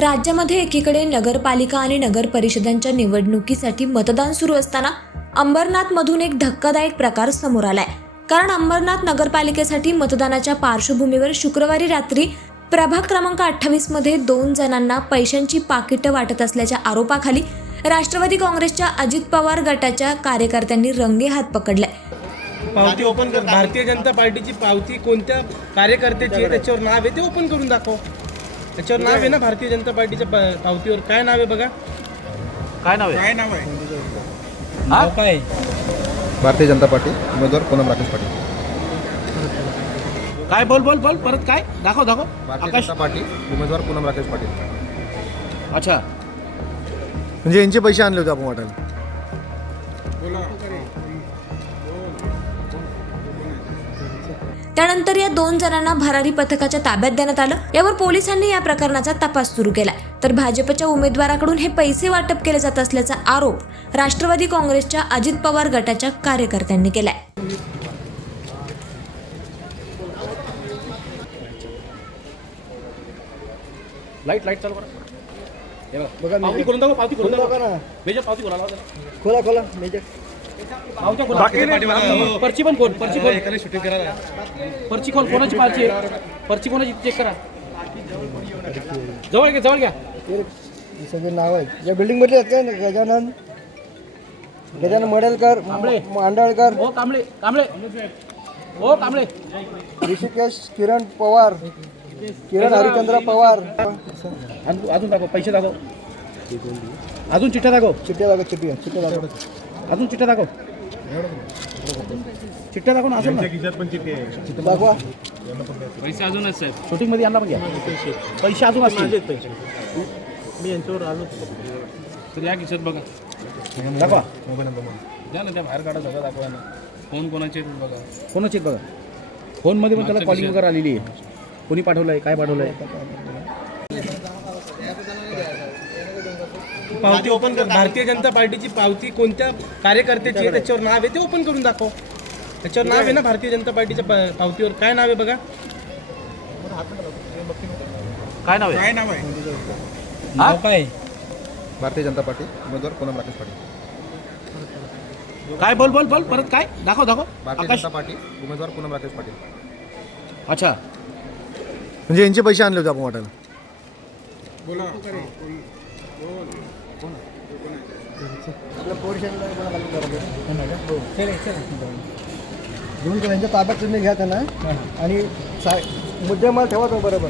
राज्यामध्ये एकीकडे नगरपालिका आणि नगर परिषदांच्या निवडणुकीसाठी मतदान सुरू असताना अंबरनाथमधून एक धक्कादायक प्रकार समोर आलाय. कारण अंबरनाथ नगरपालिकेसाठी मतदानाच्या पार्श्वभूमीवर शुक्रवारी रात्री प्रभाग क्रमांक 28 मध्ये 2 जणांना पैशांची पाकिटं वाटत असल्याच्या आरोपाखाली राष्ट्रवादी काँग्रेसच्या अजित पवार गटाच्या कार्यकर्त्यांनी रंगेहात पकडलाय. पावती ओपन कर. भारतीय जनता पार्टीची पावती कोणत्या कार्यकर्त्याची आहे त्याच्यावर नाव आहे ते ओपन करून दाखव. त्याच्यावर नाव आहे ना भारतीय जनता पार्टीच्या पावतीवर. काय नाव आहे बघा. काय नाव आहे? नाव काय? भारतीय जनता पार्टी उमेदवार पूनम राकेश पाटील. काय बोल परत काय दाखव भारतीय आकाश. जनता पार्टी उमेदवार पूनम राकेश पाटील. अच्छा, म्हणजे यांचे पैसे आणले होते आपण वाटायला. त्यानंतर या 2 जणांना भरारी पथकाच्या ताब्यात देण्यात आलं. यावर पोलिसांनी या प्रकरणाचा तपास सुरू केला. तर भाजपच्या उमेदवाराकडून हे पैसे वाटप केले जात असल्याचा आरोप राष्ट्रवादी काँग्रेसच्या अजित पवार गटाच्या कार्यकर्त्यांनी केलाय. लाईट चालू करा. हे बघा पावती करून दाखव. पावती करून दाखव ना. मेजर पावती खोला. खोला मेजर. पावत्या खोला. पर्ची पण खोल. पर्ची खोल. शूटिंग करा. पर्ची खोल. कोणाची पर्ची आहे? पर्ची कोणाची चेक करा. जवळ घ्या. सगळे नाव आहेत या बिल्डिंग मध्ये आहेत काय. गजानन मडेलकर, मांडळकर, ओ कांबळे. ऋषिकेश किरण पवार, किरण हरिचंद्र पवार. अजून दाखव. पैसे दाखव. अजून चिठ्ठ्या दाखव. चिठ्ठ्या दाखव. अजून चिठ्ठ्या दाखव. चिठ्ठ्या दाखव ना. असेल ना दाखवा. पैसे अजूनच साहेब. शूटिंग मध्ये आणला पण घ्या. पैसे अजून असतील. मी यांच्यावर आलो तर या खिशात बघा. दाखवा. द्या ना. त्या बाहेर काढा. सगळं दाखवा ना. फोन कोणाचे बघा. कोणाचे बघा. फोनमध्ये पण त्याला कॉलिंग वगैरे आलेली आहे. कोणी पाठवलंय, काय पाठवलंय. पावती ओपन कर. भारतीय जनता पार्टीची पावती कोणत्या कार्यकर्त्याची आहे त्याच्यावर नाव आहे ते ओपन करून दाखव. त्याच्यावर नाव आहे ना भारतीय जनता पार्टीच्या पावतीवर. काय नाव आहे बघा. काय नाव आहे? नाव काय? भारतीय जनता पार्टी उमेदवार पूनम राकेश पाटील. काय बोल परत काय दाखव. भारतीय आकाश. जनता पार्टी उमेदवार पूनम राकेश पाटील. अच्छा, म्हणजे यांचे पैसे आणले होते आपण वाटायला. घेऊन त्यांच्या ताब्यात तुम्ही घ्या त्यांना आणि मुद्देमाल ठेवा तो बरोबर.